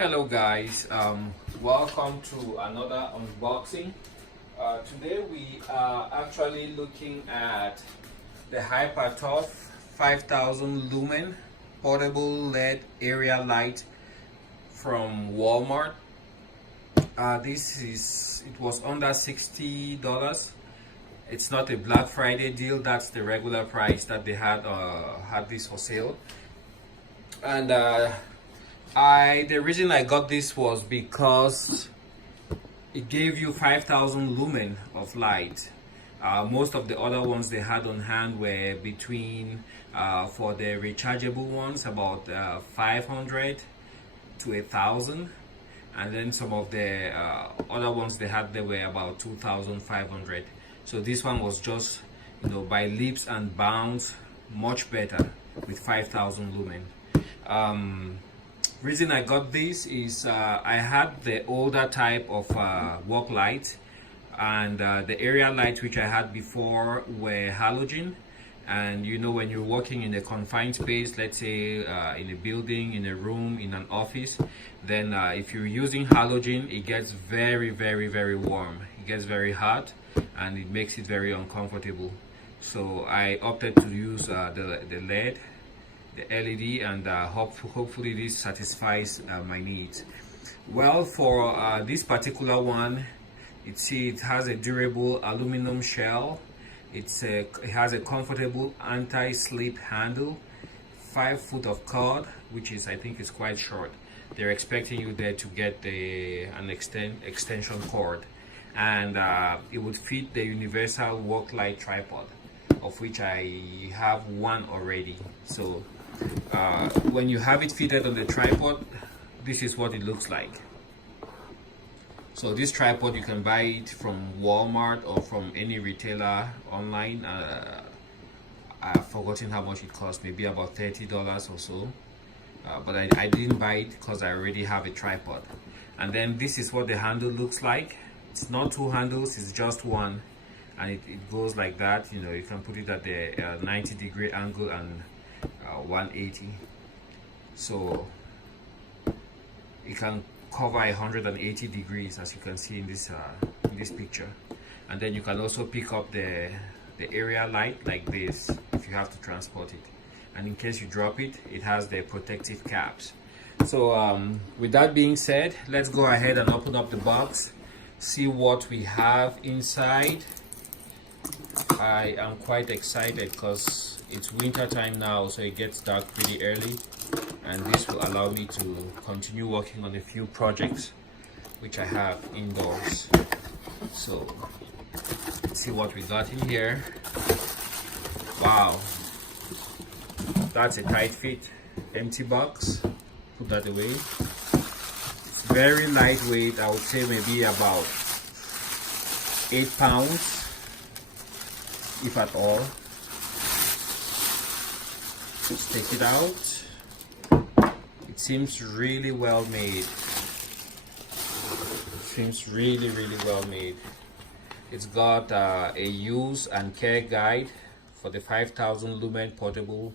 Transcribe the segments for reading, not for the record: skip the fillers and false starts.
Hello guys, welcome to another unboxing. Today we are actually looking at the Hyper 5000 Lumen portable LED area light from Walmart. It was under $60. It's not a Black Friday deal, that's the regular price that they had this for sale. And the reason I got this was because it gave you 5000 lumen of light. Most of the other ones they had on hand were between, for the rechargeable ones, about 500 to 1000, and then some of the other ones they had, they were about 2500. So this one was just, by leaps and bounds much better with 5000 lumen. Reason I got this is I had the older type of work light, and the area light which I had before were halogen. And when you're working in a confined space, let's say in a building, in a room, in an office, then if you're using halogen, it gets very, very, very warm. It gets very hot and it makes it very uncomfortable. So I opted to use the LED, the LED, and hopefully this satisfies my needs. Well, for this particular one, it has a durable aluminum shell. It has a comfortable anti-slip handle, 5 foot of cord, which I think is quite short. They're expecting you there to get an extension cord, and it would fit the universal work light tripod, of which I have one already. So when you have it fitted on the tripod, this is what it looks like. So this tripod, you can buy it from Walmart or from any retailer online. I've forgotten how much it cost, maybe about $30 or so. But I didn't buy it because I already have a tripod. And then this is what the handle looks like. It's not two handles, it's just one, and it goes like that. You can put it at the 90-degree angle and 180, so it can cover 180 degrees, as you can see in this picture. And then you can also pick up the area light like this if you have to transport it, and in case you drop it, it has the protective caps. So with that being said, let's go ahead and open up the box, see what we have inside. I am quite excited because it's winter time now, so it gets dark pretty early, and this will allow me to continue working on a few projects which I have indoors. So let's see what we got in here. Wow, that's a tight fit, empty box. Put that away. It's very lightweight. I would say maybe about 8 pounds, if at all. Let's take it out. It seems really well made. It seems really, really well made. It's got a use and care guide for the 5000 lumen portable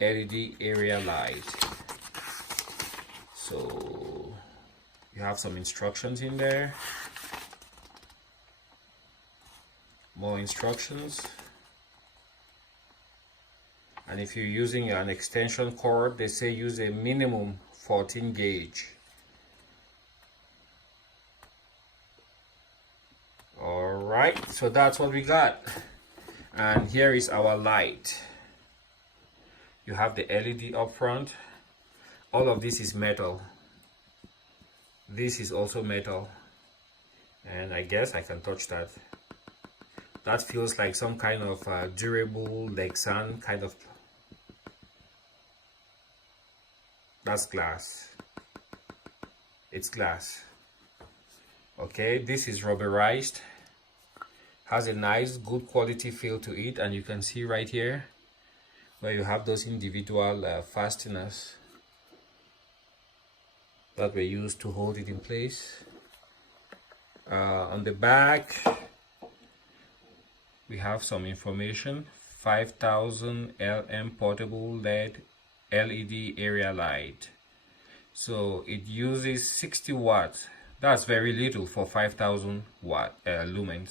LED area light. So you have some instructions in there. More instructions. And if you're using an extension cord, they say use a minimum 14 gauge. Alright, so that's what we got. And here is our light. You have the LED up front. All of this is metal. This is also metal. And I guess I can touch that. That feels like some kind of durable Lexan kind of. That's glass. It's glass. Okay, this is rubberized. Has a nice, good quality feel to it, and you can see right here where you have those individual fasteners that were used to hold it in place. On the back, we have some information. 5000 LM portable LED area light. So it uses 60 watts. That's very little for 5,000 watt lumens.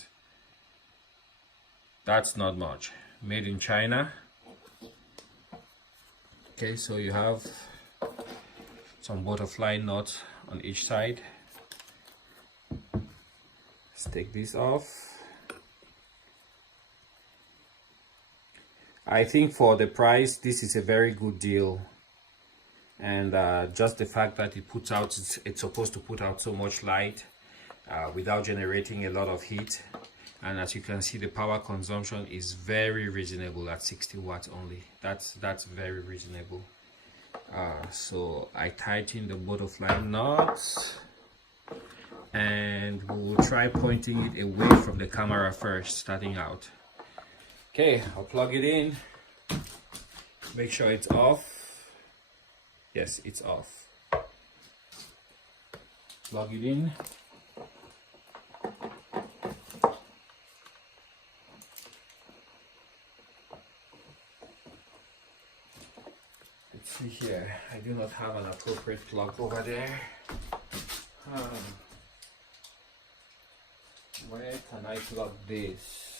That's not much. Made in China. Okay, so you have some butterfly nuts on each side. Let's take this off. I think for the price, this is a very good deal. And just the fact that it puts out, it's supposed to put out so much light without generating a lot of heat. And as you can see, the power consumption is very reasonable at 60 watts only. That's very reasonable. So I tighten the butterfly nuts, and we will try pointing it away from the camera first, starting out. Okay, I'll plug it in. Make sure it's off. Yes, it's off. Plug it in. Let's see here. I do not have an appropriate plug over there. Where can I plug this?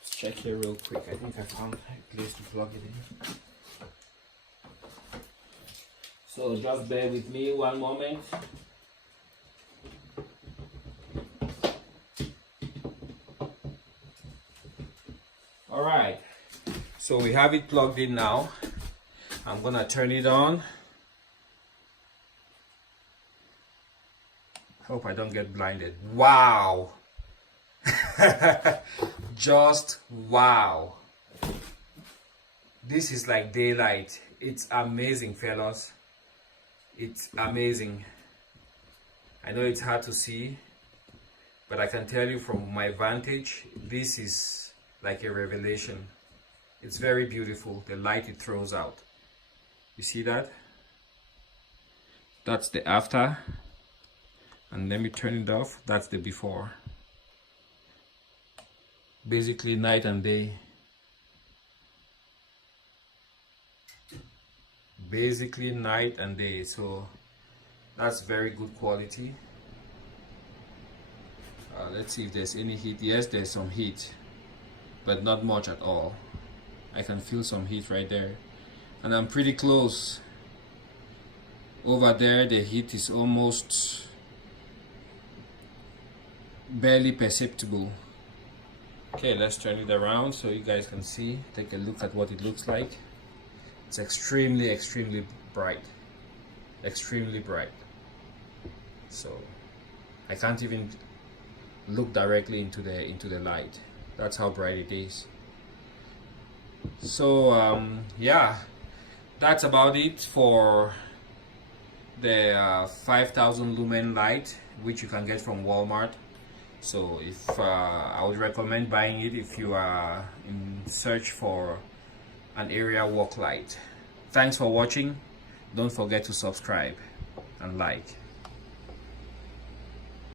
Let's check here real quick. I think I found a place to plug it in. So just bear with me one moment. Alright, so we have it plugged in now. I'm gonna turn it on. Hope I don't get blinded. Wow! Just wow! This is like daylight. It's amazing, fellas. It's amazing. I know it's hard to see, but I can tell you from my vantage, this is like a revelation. It's very beautiful, the light it throws out. You see that? That's the after. And let me turn it off. That's the before. Basically night and day. Basically night and day. So that's very good quality. Let's see if there's any heat. Yes, there's some heat, but not much at all. I can feel some heat right there, and I'm pretty close. Over there the heat is almost barely perceptible. Okay, let's turn it around so you guys can see. Take a look at what it looks like. It's extremely bright. Extremely bright. So I can't even look directly into the light. That's how bright it is. So yeah, that's about it for the 5,000 lumen light, which you can get from Walmart. So if I would recommend buying it if you are in search for an area walk light. Thanks for watching. Don't forget to subscribe and like.